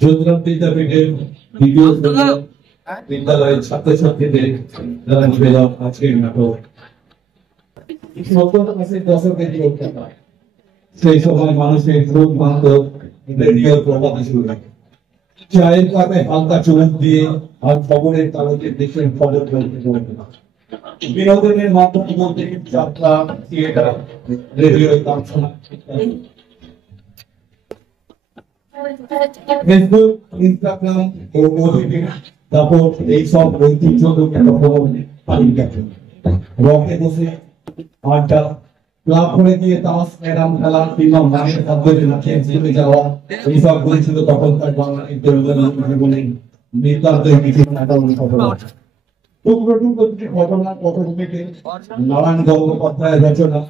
যোধরাম বিদ্যাপীঠের দ্বিতীয় বিদ্যালয়ের ছাত্রছাত্রীদের দ্বারা নিবেদন আজকের নাটক। সেই সময় মানুষের খুব মাত্র রেডিওর প্রভাবে শুরু হয়। চায়ের কাপে হালকা চুমুক দিয়ে আর খবরের কাগজের দেশের খবর বলতে বলতে বিনোদনের মাধ্যম বলতে যাত্রা, থিয়েটার, রেডিও, গান শোনা, ফেসবুক, ইনস্টাগ্রাম ও ওটিটি তারপর এইসব ঐতিহ্যকে পালিয়ে গেছে। রকে বসে আড্ডা, ক্লাব করে দিয়ে তাস, ক্যারাম খেলা কিংবা মায়ের খাদ্যের নাচের চলে যাওয়া এইসব করেছিল তখনকার বাঙালির জীবনে নেতাদের কিছু টুকরো টুকরো দুটি ঘটনা পটভূমিতে নারায়ণ গঙ্গোপাধ্যায়ের রচনা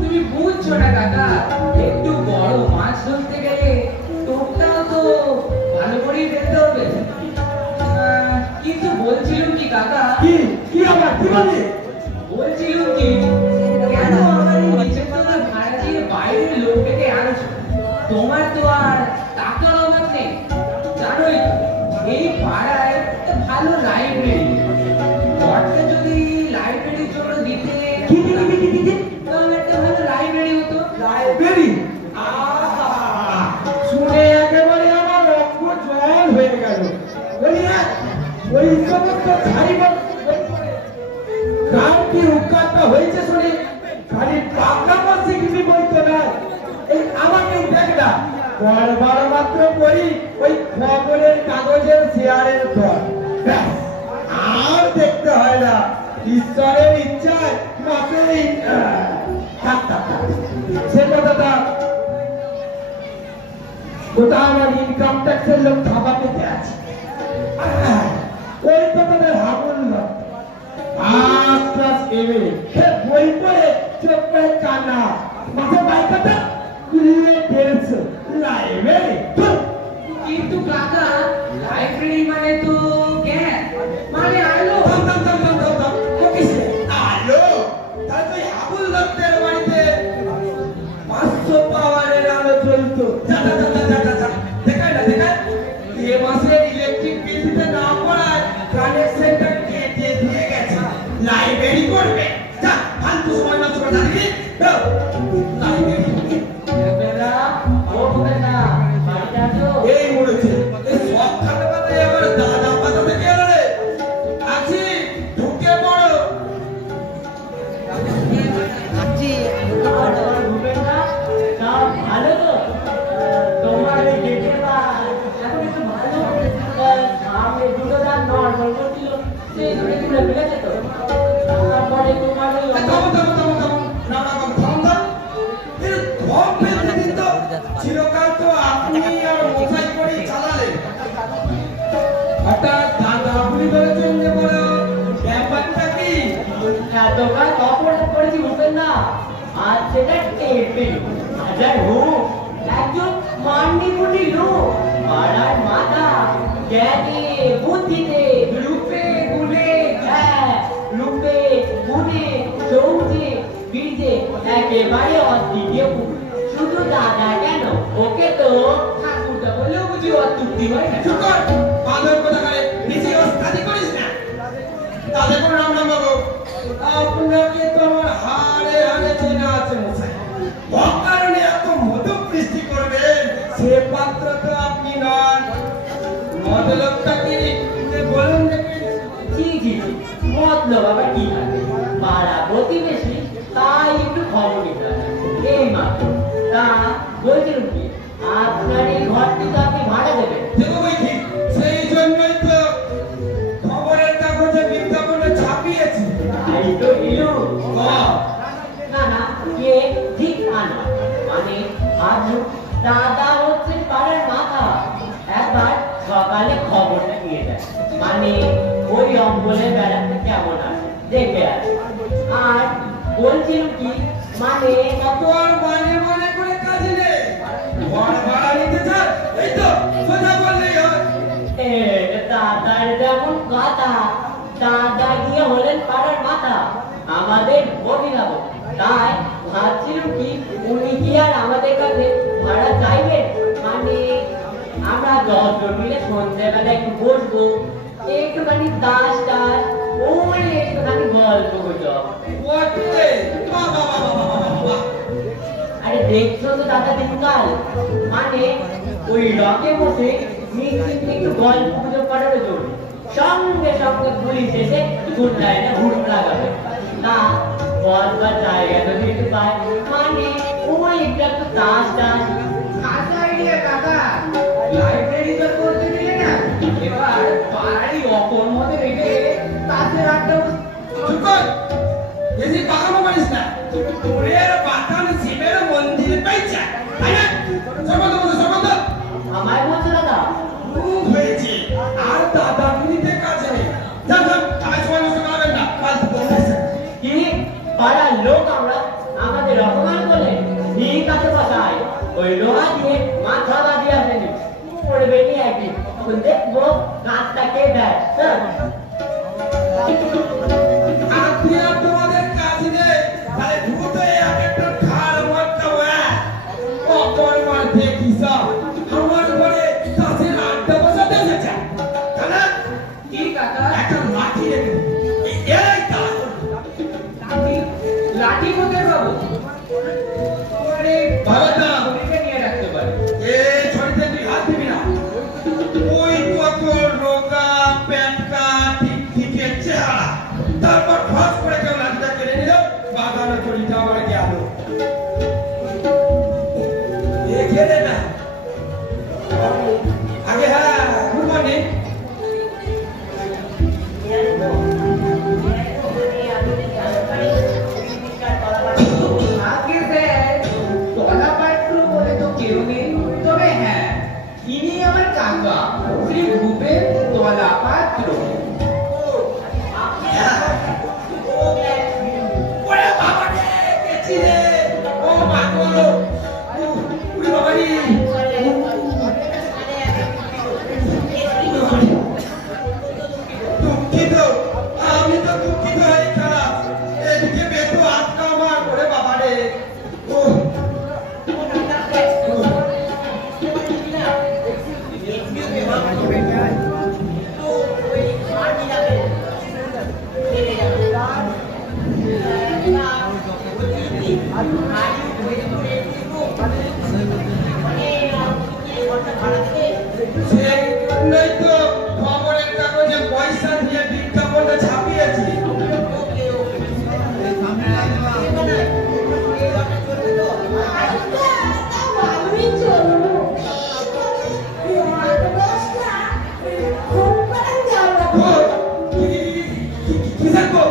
তুমি বুঝছো না কাকা, একটু বড় মাছ ধরতে গেলে টোপটাও তো ভালো করেই ফেলতে হবে। কিন্তু বলছিলাম কি কাকা, কি আবার কি বলে বলছিলাম কি কেন আমার এই নিচের তলার ভাড়া দিয়ে বাইরের লোক ডেকে আনছো? তোমার তো আর টাকার অভাব নেই, জানোই তো এই পাড়ায় ভালো লাইব্রেরি, ঘরটা যদি লাইব্রেরির জন্য দিতে তাহলে একটা ভালো লাইব্রেরি হতো। লাইব্রেরি শুনে একেবারে আমার রক্ত জল হয়ে গেল। ওই সমস্ত কার কি উৎকারটা হয়েছে শুনে খালি পাকা মাসে কিছু বলতে নয়, এই আমাকে দেখ না পড়বার মাত্র পড়ি ওই খবরের কাগজের শেয়ারের দর, আর দেখতে হয় না ঈশ্বরের ইচ্ছায় মাসেই সে কথাটা ওটা আমার ইনকাম ট্যাক্সের লোক খাবার পেতে আছে। ওই কথাটা হাবুল বই পড়ে চোখ করে কান্না মাসে বাইকাটা 150 লাইব্রেরি। কিন্তু কাকা লাইব্রেরি মানে তো জ্ঞান, মানে আলো। আলো তাহলে তুই আবুল দত্তের বাড়িতে 500 পাওয়ারের আলো চলতো। দেখায় না দেখায় এ মাসে ইলেকট্রিক বিল দিতে না পড়ায় কানেকশনটা কেটে দিয়ে গেছে। লাইব্রেরি করবে যা ফালতু সময় নষ্ট করে থাকি। লাইব্রেরি বেলা ও বেলা বাড়িটা তো এই মরেছে এই সব খাতা পাতা এবার দাদা পাতা থেকে এলো রে। আছি ঢুকে পড়ো। আছি আর ভূপেন না সব ভালো তো? তোমার এই ডেটে বা এখন একটু ভালো সামনে দুটো দান নর্মাল করছিল, সেই দুটো তুলে ফেলেছে তো। তারপরে তোমার ওই চিরকাল তো আপনি আর মশাই করে চালালেন, হঠাৎ দাদা আপনি বলেছেন যে বলো ব্যাপারটা কি? দোকান অপরাধ করেছি ভূপেন না, আর সেটা টেপে হাজার হোক একজন মান্ডিপুটি লোক, পাড়ার মাথা, জ্ঞানে বুদ্ধিতে রূপে গুণে, হ্যাঁ রূপে গুণে সৌজে বীজে একেবারে অদ্বিতীয় পুরুষ। শুধু দাদা কেন, ওকে তো ঠাকুরটা বললেও বুঝি অত্যুক্তি হয় না। শুকর বাঁদর কথা করে বেশি ওস্তাদি করিস না। দাদা কোন নাম নাম বাবু, আপনাকে তো আমার হাড়ে হাড়ে চেনা আছে মশাই। অকারণে এত মধু বৃষ্টি করবেন সে পাত্র তো আপনি নন। মতলবটা কি বলুন দেখি। জি মতলব আবার কি থাকে, পাড়া প্রতিবেশী তাই একটু খবর নিতে হয় এই মাত্র। তা বলছিলাম কি আপনার এই ঘরটি তো আপনি ভাড়া দেবেন? দেখো ভাই ঠিক সেই জন্যই তো খবরের কাগজে বিজ্ঞাপনে ছাপিয়েছি। তাই তো এলো না না কে ঠিক আনা মানে আজ দাদা হচ্ছে পাড়ার মাথা, একবার সকালে খবরটা নিয়ে যায়, মানে ওই অম্বলে বেড়াতে কেমন আছে দেখে আছে। আর বলছিলাম কি মানে তোর মানে মনে করে কাজে নেই ঘর ভাড়া নিতে চাস এই তো সোজা বললেই হয় দাদার যেমন কথা, দাদা গিয়ে হলেন পাড়ার মাথা, আমাদের অভিভাবক। তাই ভাবছিলাম কি উনি কি আর আমাদের কাছে ভাড়া চাইবেন? মানে আমরা 10 জন মিলে সন্ধ্যেবেলা একটু বসবো, একটুখানি দাস টাস ওই একটুখানি গল্প গুজব। আরে দেখছো তো দাদা দিনকাল, মানে ওই রকে বসে নিশ্চিন্তে একটু গল্প গুজব করার জন্য সঙ্গে সঙ্গে পুলিশ এসে ঘুরলায় না ঘুর লাগাবে। তা বসবার জায়গা যদি একটু পায়, মানে ওই একটু দাস টাস। কাকা আইডিয়া কাকা, লাইব্রেরি তো করতে দিলে না, এবার পাড়ারই অপর মধ্যে রেখে তাতে রাখতে চুপ কর বেশি পাকামো করিস না তোরের বাতান শিবের মন্দিরে পাইছা তাই না সর্বত আমায় বলছে দাদা হয়েছে আর দাদাগিরিতে কাজে নেই যান যান তাই সময় নষ্ট করবেন না ফালতু বলতেছে কি পাড়ার লোক আমরা, আমাদের অপমান করলে ঠিক আছে বসাই ওই লোহা দিয়ে মাথা বাঁধিয়ে আসেনি পড়বে নি একদিন, তখন দেখবো কাজটা কে দেয়। আত্মীয় তোমাদের কাজে নেই তাহলে ভূত এক একটা খাড় মারতে হবে অপর মার দেখিস আমার ঘরে কাছের আড্ডা বসাতে এসেছে তাই না কি কাকা? একটা লাঠি রেখে এই কাজ লাঠি লাঠি কোথায় পাবো? আরে বাবাটা পুলিশে নিয়ে রাখতে পারে। এই ছড়িতে তুই হাত দিবি না ওই কত রোগা পেটকা ঠিক ঠিকের চেহারা তারপর ফাঁস করে কেউ লাঠিটা কেড়ে নিল বাগানে ছড়িটা আমার গেল এ কেড়ে না আগে হ্যাঁ গুড মর্নিং আগে স্যার তলা পাত্র বলে তো কেউ নেই, তবে হ্যাঁ ইনি আমার কাকা শ্রী ভূপেন তলা পাত্র। ওরে বাবা রে কেচি রে ও বাবা উড়ি বাবা রে দুঃখিত আমি তো দুঃখিত হয়ে খারাপ এদিকে বেতু আটকা আমার ওরে বাবা রে ও সেই জন্যই তো খবরের কাগজে পয়সা দিয়ে বিজ্ঞাপনটা ছাপিয়েছি কি দেখো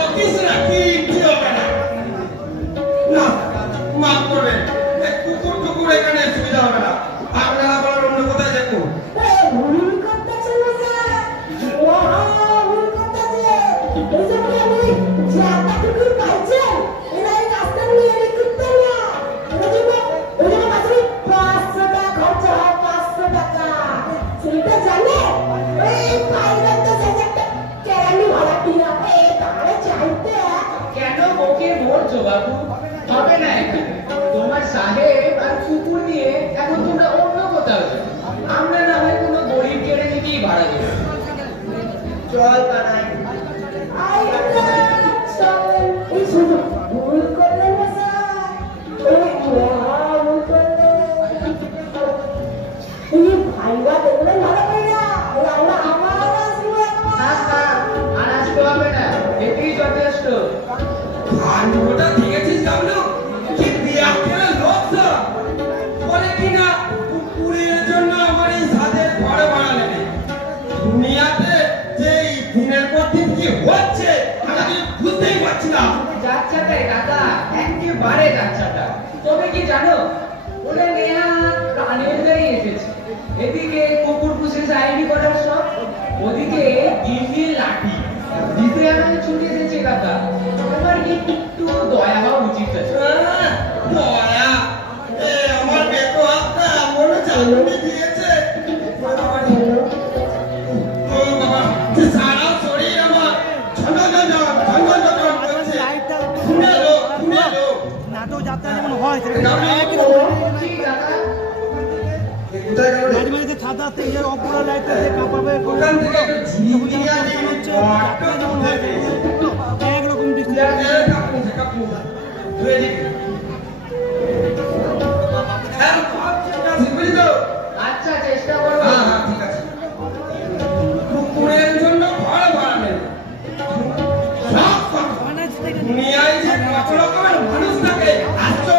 বকিস না, কিচ্ছু হবে না। না, মাফ করবেন, এই কুকুর টুকুর এখানে সুবিধা হবে না। আপনারা বলেন অন্য কোথায় দেখুন। কেন ওকে বলছো বাবু? হবে না এখানে। তোমার সাহেব আর কুকুর নিয়ে এখন তোমরা অন্য কোথাও যাও। আমরা না হয় কোনো গরিব কেড়ে নিতেই ভাড়া দেবো। চল কানাই। আর আসতে হবে না, এতেই যথেষ্ট। কাণ্ডটা দেখেছিস গামলু? কি বিয়াকের লোক সব। বলে কিনা কুকুরের জন্য আমার এই সাদের ঘর ভাড়া নেবে। দুনিয়াতে যে এই দিনের পর দিন কি হচ্ছে আমি বুঝতেই পারছি না। যাচ্ছাটাই দাদা, একেবারে যাচ্ছাটা। তবে কি জানো, ওরা নেহা প্রাণের গায়ে এসেছে। এদিকে কুকুর পুষে সাইনি করার সব, ওদিকে দিল্লির লাঠি দিতে আমাকে ছুটে এসেছে দাদা। তোমার একটু দয়া হওয়া উচিত আছে। দয়া এ আমার বেটো হাতটা মনে চালুনি দিয়েছে। ও বাবা, যে সারা শরীর আমার ঝনঝন করছে। শুনে লো নাটক যাত্রা যেমন হয় ঠিক দাদা, কোথায় গেল রে? মাঝে মাঝে ছাদা তেলের অপরা লাইটে কাঁপাবে ওখান থেকে একটু ঝিমিয়ে হচ্ছে যাত্রা যেমন হয় একরকম দৃষ্টি কাকু ধুয়ে দিবি। হ্যাঁ বুঝলি তো? আচ্ছা চেষ্টা করবো। হ্যাঁ হ্যাঁ ঠিক আছে। কুকুরের জন্য ঘর ভাড়া নেবে। সব কথা। দুনিয়ায় যে কত রকমের মানুষ থাকে আশ্চর্য।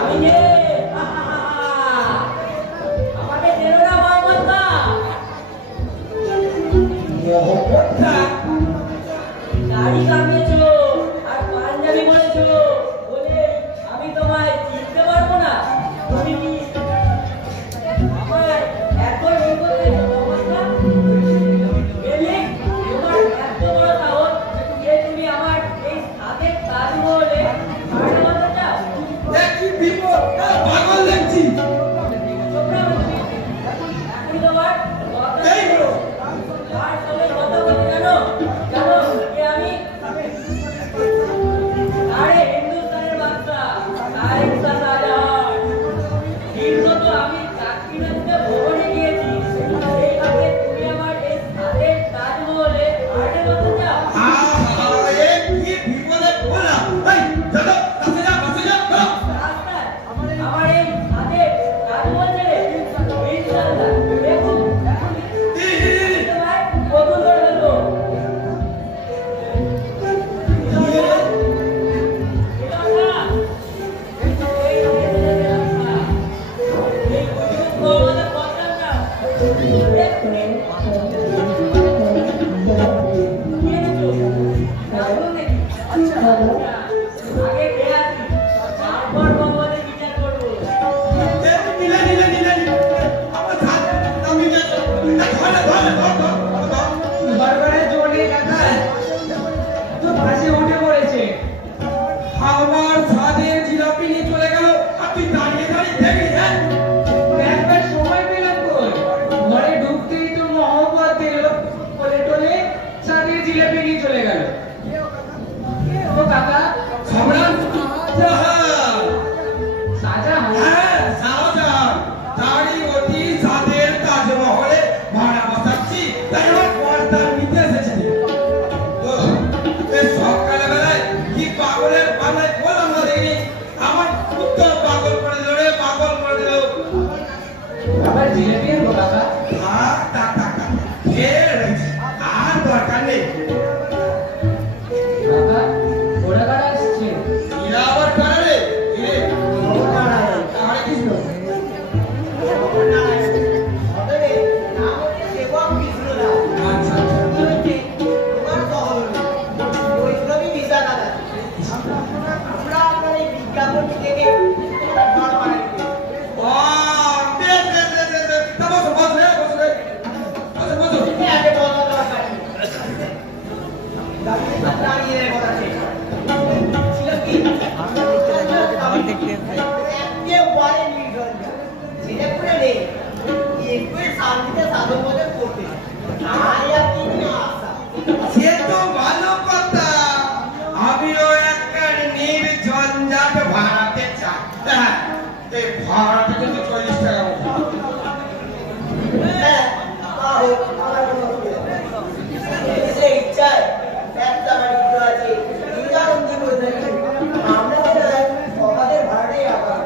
আমি রে, আমাকে চেনো না মহামাতা? মহব্বতটা দাড়ি কামিয়েছো আর পাঞ্জাবি বলেছো বলে আমি তোমায় চিনতে পারবো না? তুমি কি আমার এত বিপদের অবস্থা? এলে তোমার এত বড় সাহস যে তুমি আমার এই হাতের তাজমহলে ভাড়া বাঁধতে চাও? কি বিপদ, পাগল লাগছি। তোমরা বলছি, এখনই তোমার কথা এই বলো। আর সঙ্গে কথা বলতে জানো? জানো যে আমি আরে হিন্দুস্তানের বাদশা তারেক শাহ শাহজাহান। দীর্ঘত আমি চাকরিতে ভ্রমণে গিয়েছি, সেইভাবে তুমি আমার এই হাতের তাজমহলে ভাড়া বাঁধতে চাও? এ কি বিপদে পড়লাম। এই দাদা কাছে যা রাস্তায় আমার এই হাতের তাজমহল ছেড়ে ইনশাআল্লাহ দেখুন তোমার কত দূর হলো। আগে খেয়ে আসি, তারপর ভগবানের বিচার করবো। বারবারের জোরে দাদা তো পাশে উঠে পড়েছে। আমার সাদের জিলাপি নিয়ে চলে গেল আর তুই দাঁড়িয়ে দাঁড়িয়ে দেখলি। হ্যাঁ একবার সময় পেলাম কই, ঘরে ঢুকতেই তো মহব্বত দিল, বলে টলে সাথে জিলেপি নিয়ে চলে গেল। তো কাকা সম্রাট শাহজাহান। শাহজাহান হ্যাঁ শাহজাহান দাঁড়ি অতি সাদের তাজমহলে ভাড়া বসাচ্ছি, তাই আমার পর্দার নিতে এসেছি। তো এই সকালে বেলায় কি পাগলের পাল্লায় বললাম না দেখিনি, আমার পুত্র পাগল করে দিল রে, পাগল করে দিল। আবার জিলেপি আনবো কাকা? আর দরকার নেই। কাকা ওরা কারা আসছে? এরা আবার কারা রে? এরে, হরে কৃষ্ণ। শান্তিতে সাধন ভজন করতে আর কি আশা সে তো ভালো কথা, আমিও একটা নির্ঝঞ্ঝাট ভাড়াতে চাই। এই ভাড়াটা কিন্তু 40 টাকা মতো। হ্যাঁ আহো আমার কোনো অসুবিধা নেই। সে ইচ্ছায় ব্যবসা বাণিজ্য আছে নিরানন্দি করে থাকি আমরা আমাদের ভাড়াটাই আবার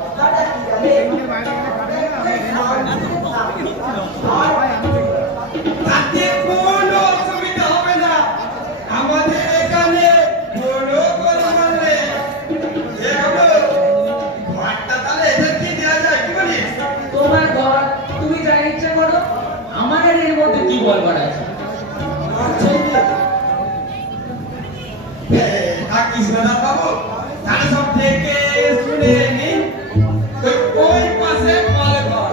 কথাটা কি জানে তাতে কোনো অসুবিধা হবে না, আমাদের এখানে কোনো গোলমাল নেই। এ হলো ঘরটা, তাহলে এদেরকে দেওয়া যায়, কি বলিস? তোমার ঘর, তুমি যা ইচ্ছা করো, আমার আর এর মধ্যে কি বলবার আছে? থাকিস না বাবু, তাহলে সব দেখে শুনে নিন। ওই পাশে মাল ঘর,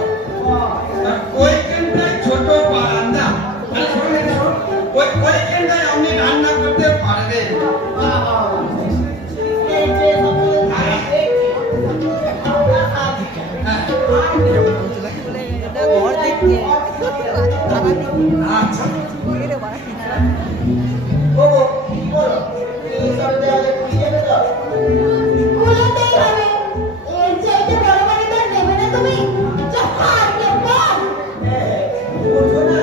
আর ওইখানটায় ছোট বারান্দা। আর শোনেন, ওইখানটায় আপনি রান্না করতে পারবেন। এই যে আমরা আছি আচ্ছা, ও কি বলো এই সব দেওয়ালে খুঁজে দেবে তো খুলতেই হবে। এর চাইতে বড় বাড়ি তো আর নেবে না তুমি। যা হারকে বল। হ্যাঁ বুঝো না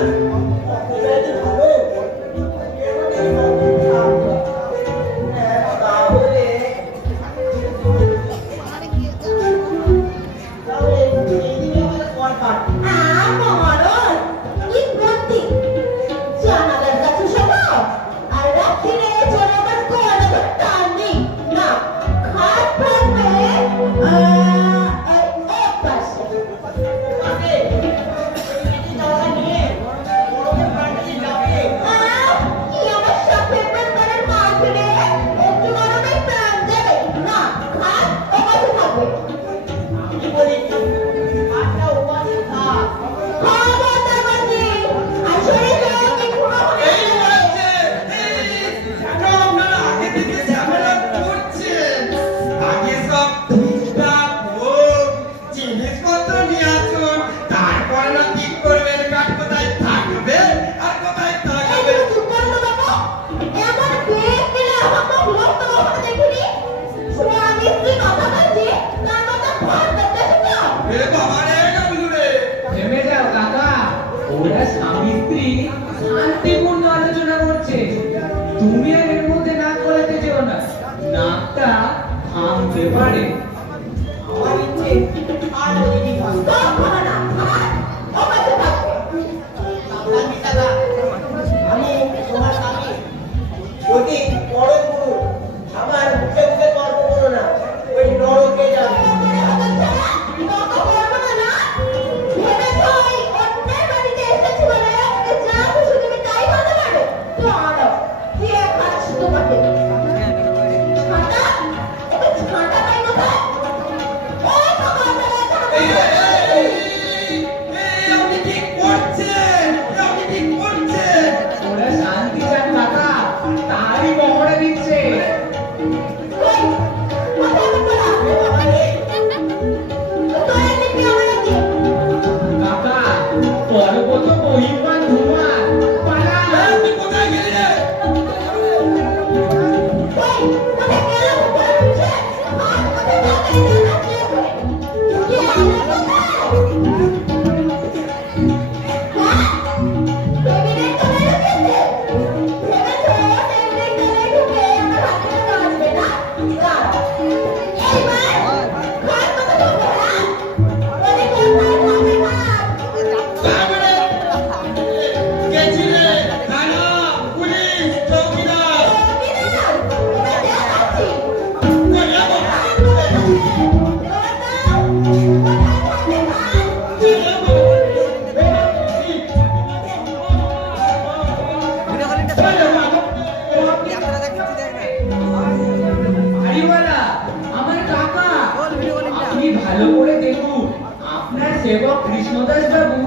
অতটাই তো ভালো তাহলে এইদিকে আমাদের কল কাটবে মরণ কি বুদ্ধি। জানালার কাছে শোনো আর রাত্রিরে জনগণ কোনো টান নেই না। খাট থাকবে এক পাশে। আগে এই জায়গা নিয়ে বড়দের পার্টি যাবে কি আমার সাপের পেপারের মাঝে একটু গরমে প্রাণ দেবে না। খাট ও পাশে থাকবে। আমি বলি কি আটটা উপাসে থাক খবরদার বাজি। আসলে লোকে পুরো এই বলেছে, কেন আপনারা আগে থেকে ঝামেলা করছেন? আগে সব ঠিকঠাক হোক, জিনিসপত্র নিয়ে আসুন, তারপর না ঠিক করবেন কাঠ কোথায় থাকবে আর কোথায় থাকবে। এ বাবা রে, গাবলু রে। থেমে যাও কাকা, ওরা স্বামী স্ত্রী শান্তিপূর্ণ আলোচনা করছে। তুমি আর এর মধ্যে নাক গলাতে যেও না, নাকটা ভাঙতে পারে। আমার ইচ্ছে আর ওদিকে থাকবে আমি তোমার স্বামী যদি বড় গুরু আমার মুখে মুখে তর্ক করো না ওই নরকে যাবে আপনি কি করছেন? আপনি কি করছেন? ওরা শান্তি চান কাকা, তারই মহড়া দিচ্ছে। কাকা, পর্বত মহিমান ধুমান পালা। আপনি কোথায় গেলে? তারপরে গেছিলে থানা, পুলিশ, চৌকিদার। বাড়িওয়ালা, আমার কাকা, আপনি ভালো করে দেখুন, আপনার সেবক কৃষ্ণদাস বাবু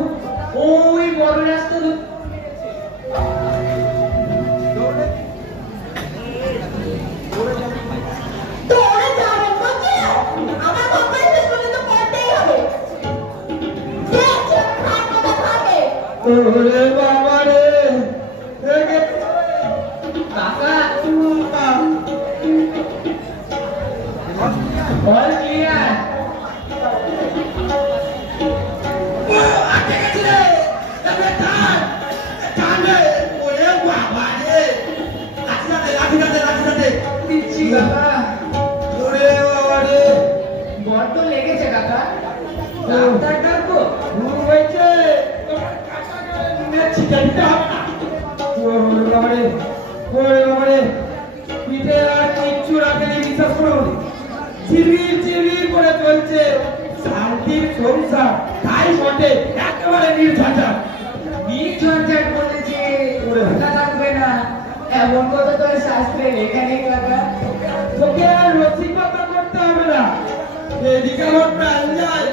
ওই বড় রাস্তা দৌড়ে যাবেন বলছি আমার কোম্পানি শেষ পর্যন্ত পড়তেই হবে। দেখছো পরীক্ষা দিতে হবে না। পিঠে আর কিচ্ছু রাখেনি, বিশ্বাস করুন। চিবির চিবির করে চলছে শান্তির সংসার, তাই বটে একেবারে নির্ঝঞ্ঝাট। নির্ঝঞ্ঝাট বলেছে, ওটা লাগবে না, এমন কথা তোর শাস্ত্রে লেখা নেই কাকা। তোকে আর রসিকতা করতে হবে না, এদিকে আমার প্রাণ যায়।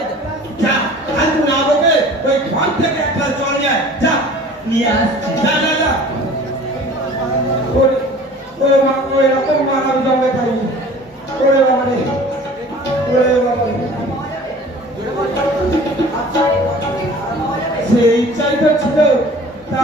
যা, আর তুই না বকে ওই ঘর থেকে একটা জল নিয়ে আয়, যা নিয়ে আসছি। যা যা যা। ওরে মা, ওই রকম মারাম জমে খাইনি। ওরে বাবা রে, ওরে বাবা রে। সেই ইচ্ছাই তো ছিল, তা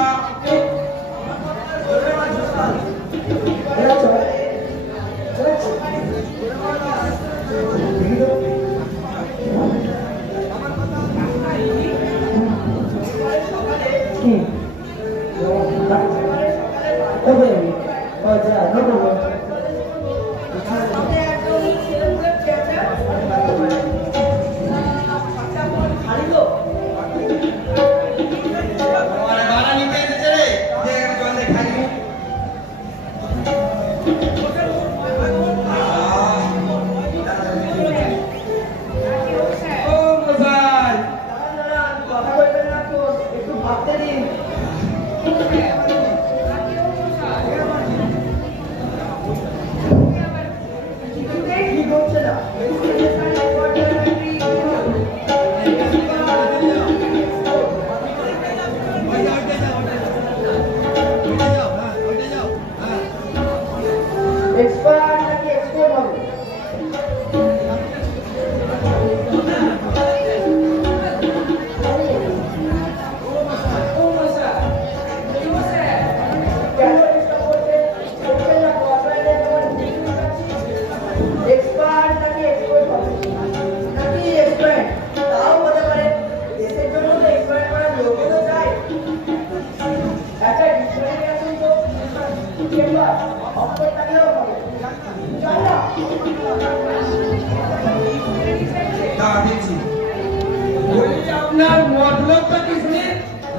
আপনার মতলবটা কি শুনি?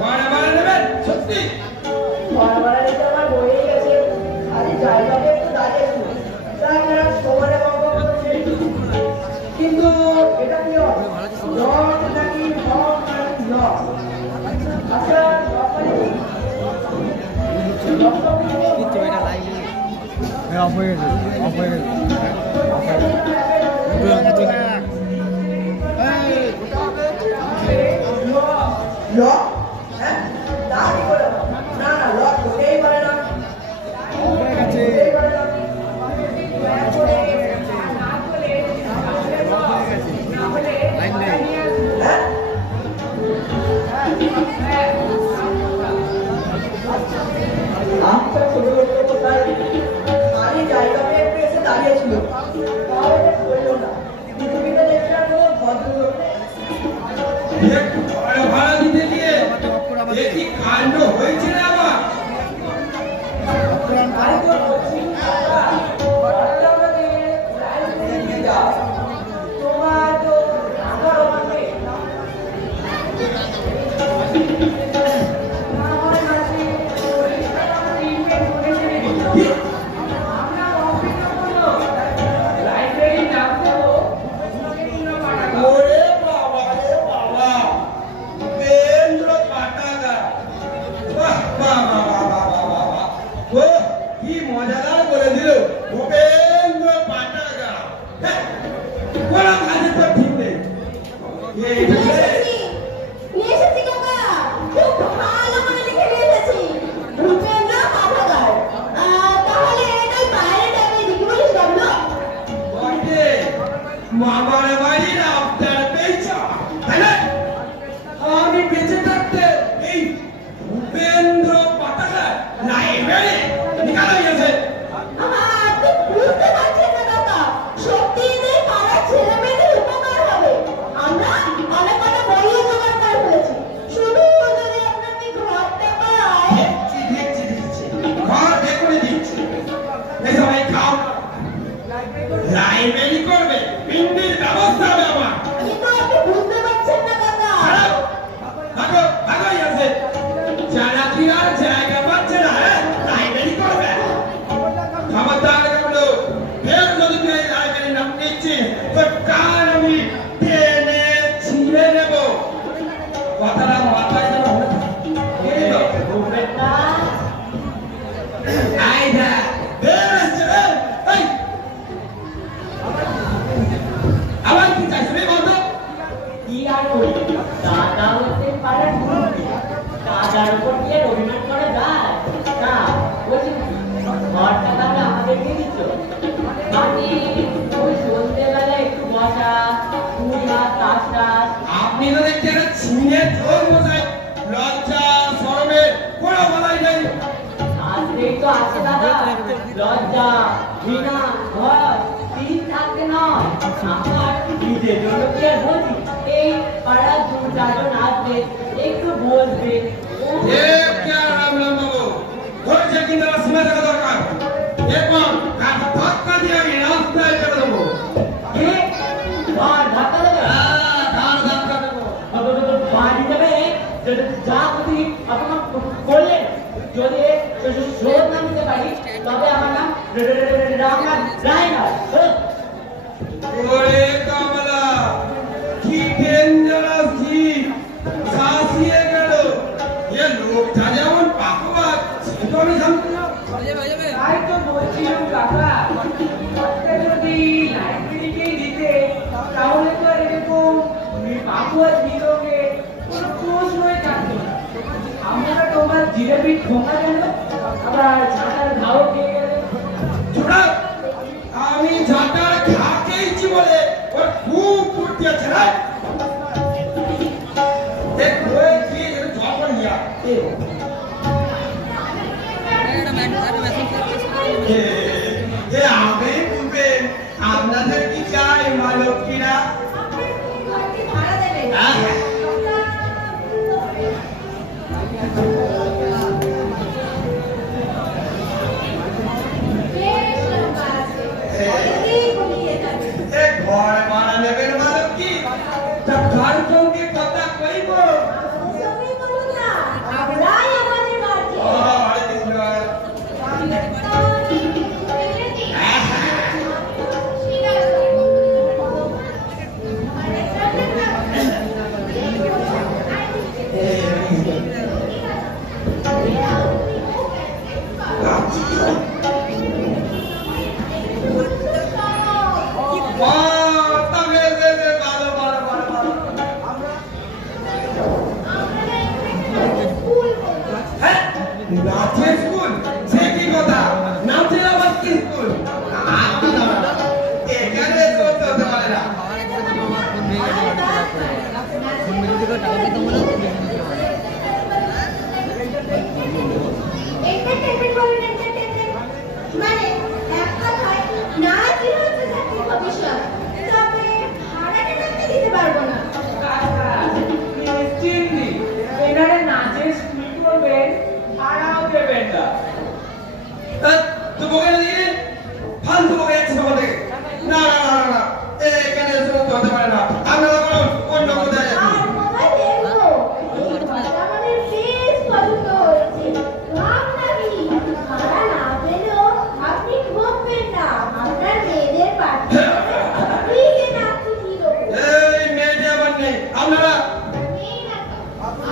বাড়া বাড়া নেবেন সত্যি? কিন্তু এটা কি লট নাকি হক নাকি লট? আচ্ছা অফ হয়ে গেছে, অফ হয়ে গেছে। লট? হ্যাঁ, তা কি করে? না না, লট হতেই পারে না। হতেই পারে না। হ্যাঁ? আচ্ছা, ছোট লোকটা কোথায়? খালি জায়গা পেয়ে একটু এসে দাঁড়িয়েছিল। তাও এটা করলো না। পৃথিবীতে দেখলাম ও ভদ্রলোক। একটু ভাড়া দিতে গিয়ে এ কি কাণ্ড হয়েছে না আবার? তোমার তো আমার মানে ওরে বাবা রে বাবা, উপেন্দ্র পাটাগা। বাহ বাহ বাহ বাহ বাহ বাহ। ও কি মজাদার বলে দিল, উপেন্দ্র পাটাগা। হ্যাঁ, কোনো কাজে তো ঠিক নেই। এই নিয়ে এসেছি কাকা, খুব ভালো করে লিখে নিয়ে এসেছি। ভূপেন্দ্র পাঠাগার। তাহলে এটাই বাইরে টাইমে লিখে বলিস বাবলু? বটে, মামার বাড়ির আবদার পেয়েছ, তাই না? আমি বেঁচে থাকতে এই উপেন্দ্র পাটাগার লাইব্রেরি নিকালা গেছে। আপনি বুঝতে পারছেন না কাকা, সত্যিই যে পাড়ার ছেলেমেয়েদের উপকার হবে। আমরা অনেক অনেক বইও জোগাড় করে ফেলেছি। শুধু যদি আপনাকে ঘরটা পায়। দিচ্ছি। ঘর দেখে দিচ্ছি। এই সবাই খাও। লাইব্রেরি করবে, পিন্ডির ব্যবস্থা হবে আমার। কিন্তু আপনি বুঝতে পারছেন না কাকা। ভাগো, ভাগোই আছে। যারা কিনা শুনে তোর মশাই লজ্জা শরমে কোনো বলাই নেই। আসলেই তো আছে দাদা, লজ্জা ঘৃণা ভয় তিন থাকতে নয়। আমার নিজের জন্য কি আর বলছি, এই পাড়ার দু চারজন আসবে, একটু বলবে। এ क्या राम राम बाबू হয়েছে কিন্তু সীমা থাকা দরকার। এরপর ধাক্কা দিয়ে আমি রাস্তায় ছেড়ে দেবো। কে ঘর ধাক্কা দেবে? ঘাড় ধাক্কা দেবো। বাড়ি যাবে যা তুমি আপনার করলেন, যদি শোধ না নিতে পারি তবে আমার নাম রামনাথ রায় নয়। ওরে কমলা কি ডেঞ্জারাস জীব, শাসিয়ে গেল। এ লোকটা যেমন পাকবাজ সেটা আমি জানতাম না। তাই তো বলছিলাম কাকা, ঘরটা যদি লাইব্রেরিকেই দিতে তাহলে তো আর এরকম পাকুয়া নিরোগে কোনো প্রশ্নই থাকতো না। আমরা তোমার জিলেবির ঠোঙা গেল, আবার ঝাঁটার ঘাও খেয়ে গেলে। ছোড়া, আমি ঝাঁটার ঘা খেয়েছি বলে ওর খুব ফুর্তি আছে রে। দেখ ওই কি জল করে নিয়া এ আমি বলবেন আপনাদের কি চাই মা লক্ষ্মীরা? ভাড়া দেবে। বেশ লম্বা আছে, অনেকেই ঘুমিয়ে যাবে। এ ঘর ভাড়া নেবেন মা লক্ষ্মী? তা ঘর সঙ্গে কথা কইব। সঙ্গে বলুন না, আমরাই আমাদের বাড়ি। ও আরে দিশার নাচের স্কুল সে কি কথা? নাচের আবার কি স্কুল? এখানে করতে হতে পারে না। এন্টারটেইনমেন্ট বলেন, এন্টারটেইনমেন্ট মানে এক কথায় নাচই হচ্ছে চাকরির ভবিষ্যৎ। তবে ভাড়াটা নাচতে দিতে পারবো না। কাকা, নিশ্চিন্তি, এখানে নাচের স্কুল করবেন, ভাড়াও দেবেন না। তো বকে দিয়ে ফালতু বকে যাচ্ছে সকাল থেকে। না না না না এখানে শুনতে হতে পারে না। আপনারা বলুন অন্য কোথায় যাবেন? আর কোথায় দেখবো? এই ঘরটা আমাদের বেশ পছন্দ হয়েছে। ভাবনাবি, ভাড়া না পেলেও আপনি ঠকবেন না। আপনার মেয়েদের পাঠিয়ে ফ্রিতে নাচতে দিয়ে দেবো। এই মেয়েটি আমার নেই। আপনারা নেই না তো,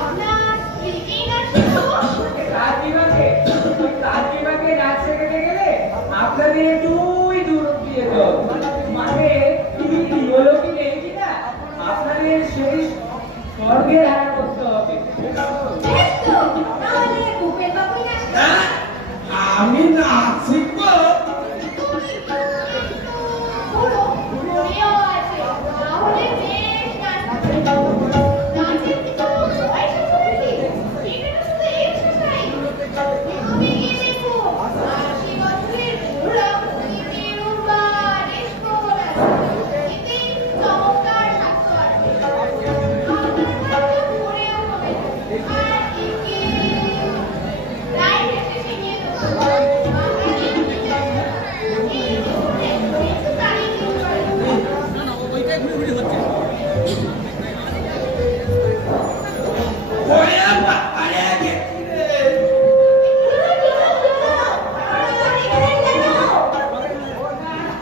আপনার ফ্রিতেই নাচতে দেবো। কাকিমাকে, ওই কাকিমাকে নাচ শেখাতে গেলে আপনাদের একটুই দূর দিয়ে দাও। মানে তুমি হলো কি নেই কিনা আপনাদের সেই স্বর্গের হারা করতে হবে। বেশ তো, তাহলে ভূপেন বাবুই নাচতে হ্যাঁ? আমি নাচ শিখবো? বলো, মনেও আছে, তাহলে বেশ নাচতে দেবো। নাচের কিছু বয়স আছে নাকি? এটা তো শুধু এক্সারসাইজ। আমি গিয়ে দেখবো, 80 বছরের বুড়া মেয়ের বেশ প্রবল আছে। এতে চমৎকার থাকতে পারবে। আপনার কাছে মনেও হবে না। আর একে লাইট এসে শিখিয়ে দেবো। আমরা দেখতে চাই না। এই ঘুরে একটু দাঁড়িয়ে দিতে পারবো। ওরে বাবারে গেছি রে।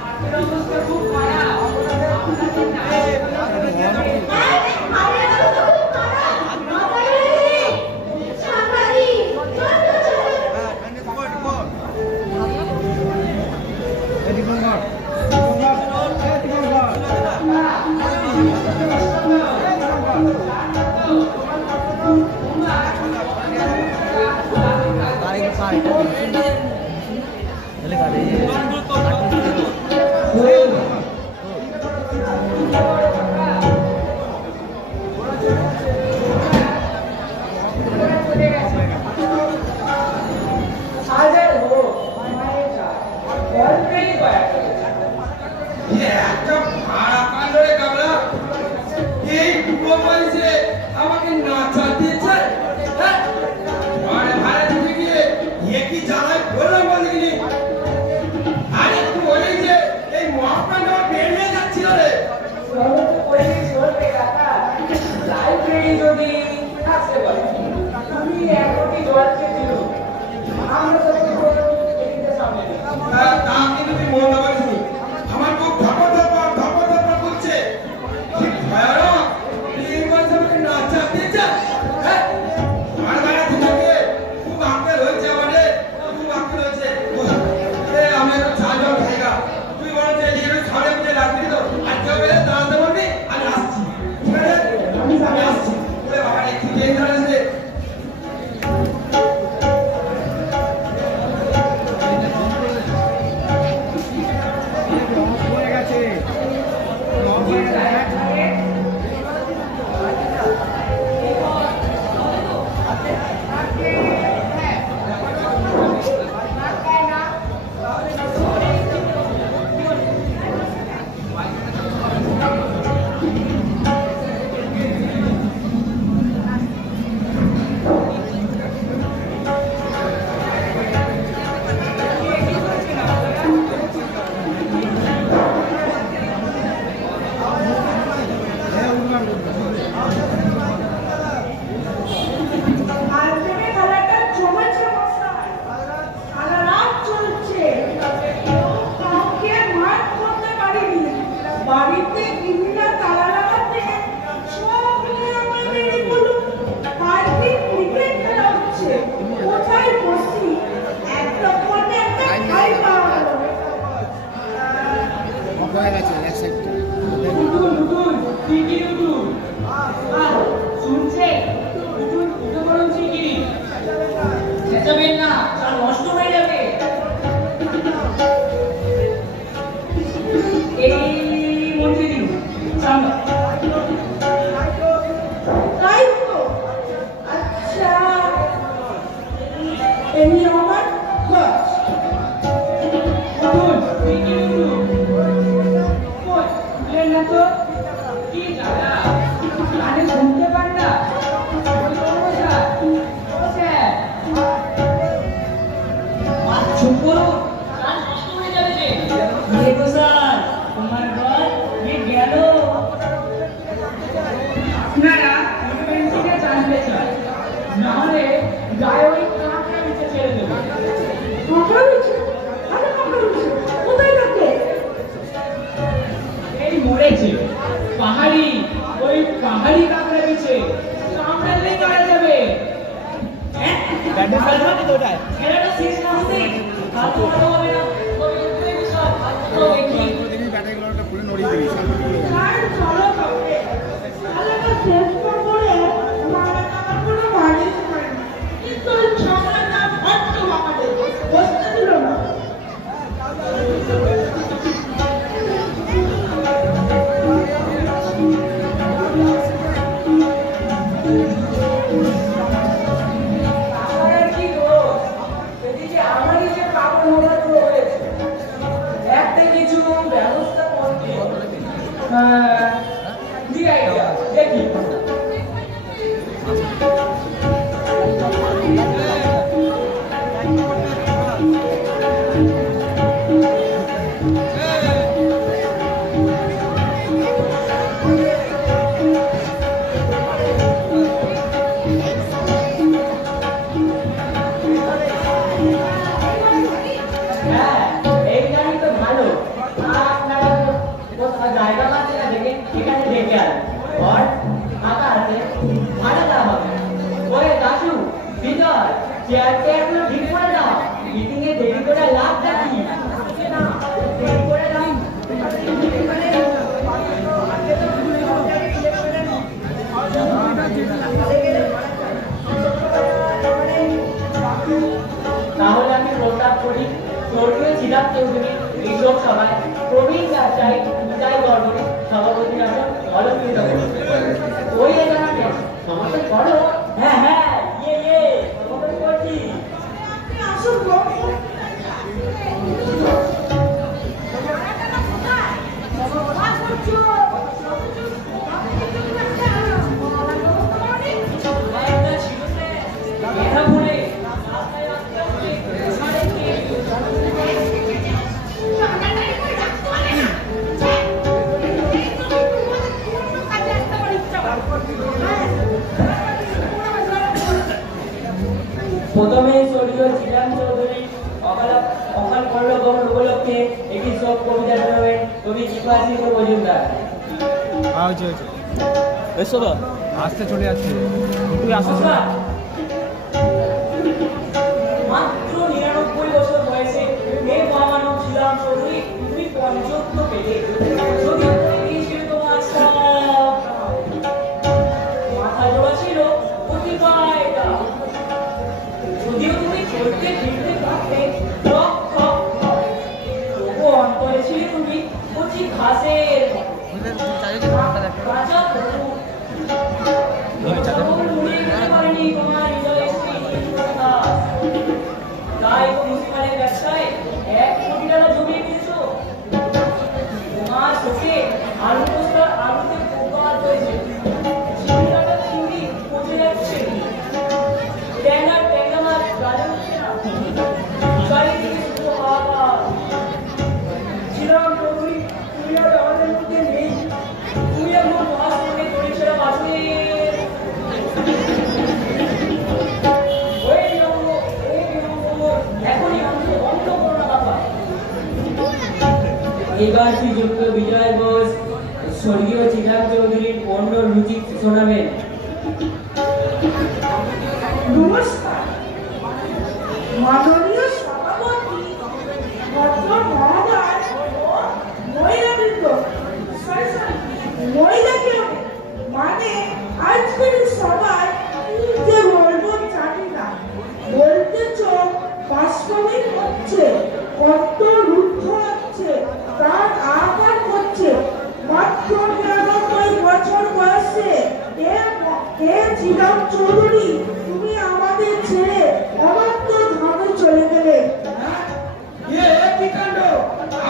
আপনার অবস্থা খুব খারাপ। আপনাদের নাচ একটা ভাড়া কাণ্ড রে কামলা, এই বুড়ো বয়সে আমাকে নাচা দিয়েছে। ভাড়া দিতে গিয়ে কি জ্বালায় বললাম বলিনি। আরে বলি যে এই মহাকাণ্ড বেরিয়ে যাচ্ছিল রে। লাইব্রেরি যদি আসতে পারে তুমি এখনই জল খেয়েছিল আমরা তো সামনে তা কিন্তু তুই মনে করিসনি, আমার খুব ধপর ধপর করছে। কি ভয়ানক, এই বয়সে আমাকে নাচা দিয়েছে। আমার ভাড়া দিতে গিয়ে খুব আক্কেল হয়েছে, আমাদের খুব আক্কেল হয়েছে। আমি একটু চা জল খাইগা, তুই বরঞ্চ এদিকে ঘরে বুঝে রাখবি তো। আজকে বেলা দাঁড়াতে বলবি, আমি আসছি। ঠিক আছে, আমি আসছি। বাবা একটু চেঞ্জ হয়েছে। তুমি জিজ্ঞাসিত মজুমদার। হয়েছে এসো তো, আসতে চলে যাচ্ছে, তুই আসতে মাত্র 99 বছর বয়সে হে মহামানব ছিলাম চৌধুরী, তুমি পঞ্চত্ব পেলে। যদিও তুমি দিয়েছিলে তোমার সব, মাথা জোড়া ছিল প্রতিভাটা। যদিও তুমি চলতে ফিরতে পারতে টক টক টক, তবু অন্তরে ছিলে তুমি কচি ঘাসের কাঁচা তরু। মুড়িয়ে দিতে পারেনি তোমার হৃদয়ে স্মৃতির তাই মিউনিসিপালের ব্যবসায় 1 কোটি টাকা জমিয়ে দিয়েছো। তোমার চোখে আলু পোস্টার আলুতে পোকা হয়েছে, চিংড়িটা চিংড়ি পচে যাচ্ছে, ট্যাঙ্গা ট্যাঙ্গা মাছ গালে উঠছে না, চারিদিকে শুধু হাহাকার। ছিলাম চৌধুরী, তুমি আর আমাদের মধ্যে নেই। তুমি এখন মহাশূন্যে তরি ছেড়া বাঁচবে। এবার শ্রীযুক্ত বিজয় ঘোষ স্বর্গীয় চিরাগ চৌধুরীর পণ্য রুচি শোনাবেন। নমস্কার মাননীয় সভাপতি, ভদ্র মহোদয় ও মহিলাবৃন্দ, মহিলা কেউ মানে আজকের সবাই যে বলবো জানি না, বলতে চোখ বাষ্পবিক হচ্ছে, কত রুদ্ধ হচ্ছে, তার আকার করছে। মাত্র 99 বছর বয়সে হে চিরাগ চৌধুরী, তুমি আমাদের ছেড়ে অনন্ত ধামে চলে গেলে। কি কাণ্ড!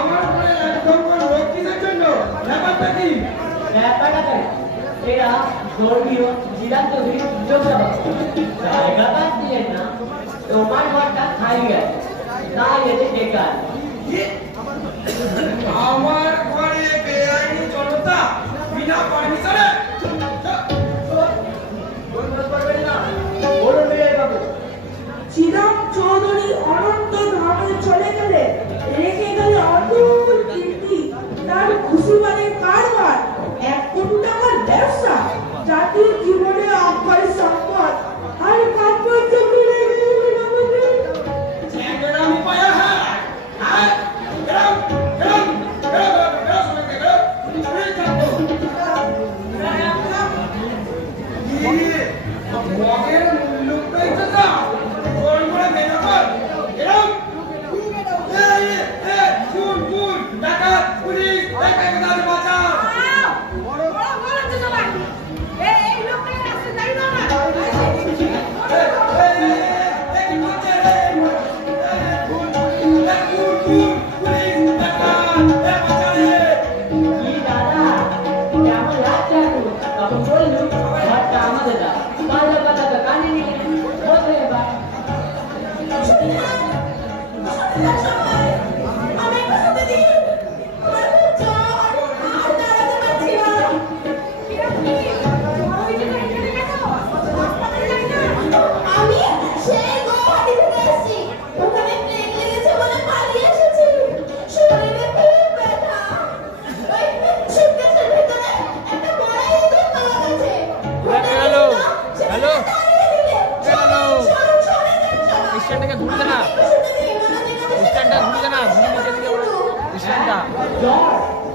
আমার মনে একদম রক্ষিতের জন্য ব্যাপারটা কি? ব্যাপারটা তাই, এরা স্বর্গীয় চিরাগ চৌধুরীর যোগসভা। জায়গা পাচ্ছিলেন না, তোমার ঘরটা খালি আছে, তাই এতে বেকার। আমার ঘরে বেআইনি জনতা বিনা পারমিশনে? বলুন বিজয় বাবু। চিরাগ চৌধুরী অনন্ত ধামে চলে গেলে, রেখে গেলে অতুল কীর্তি, তার খুশিবাদের কারবার, 1 কোটি টাকার ব্যবসা, জাতির জীবনে অক্ষয় সম্পদ, আর কাপড় জমি রেখে গেলেন আমাদের। আমি পায়া হ্যাঁ গরম গরম গরম গরম সবাইকে গরম পুরো থাকো। মগের মূল্য পেয়েছে না, কোন করে মেনা কর গরম। ফুল ফুল ডাকাত পুলিশ ডাকাত দাঁড় বাঁচা।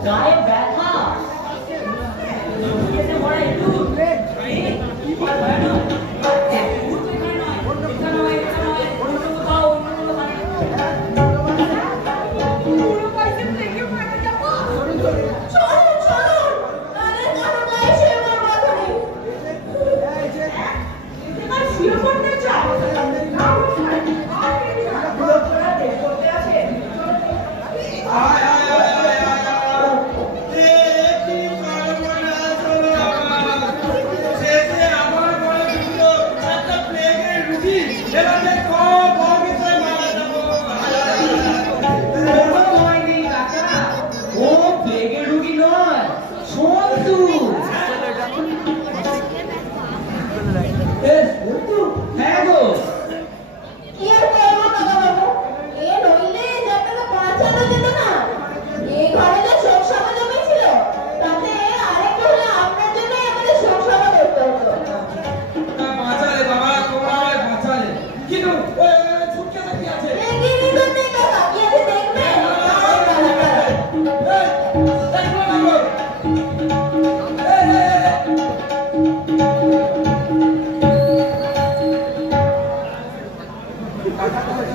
গায়ে ব্যথা,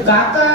কাকা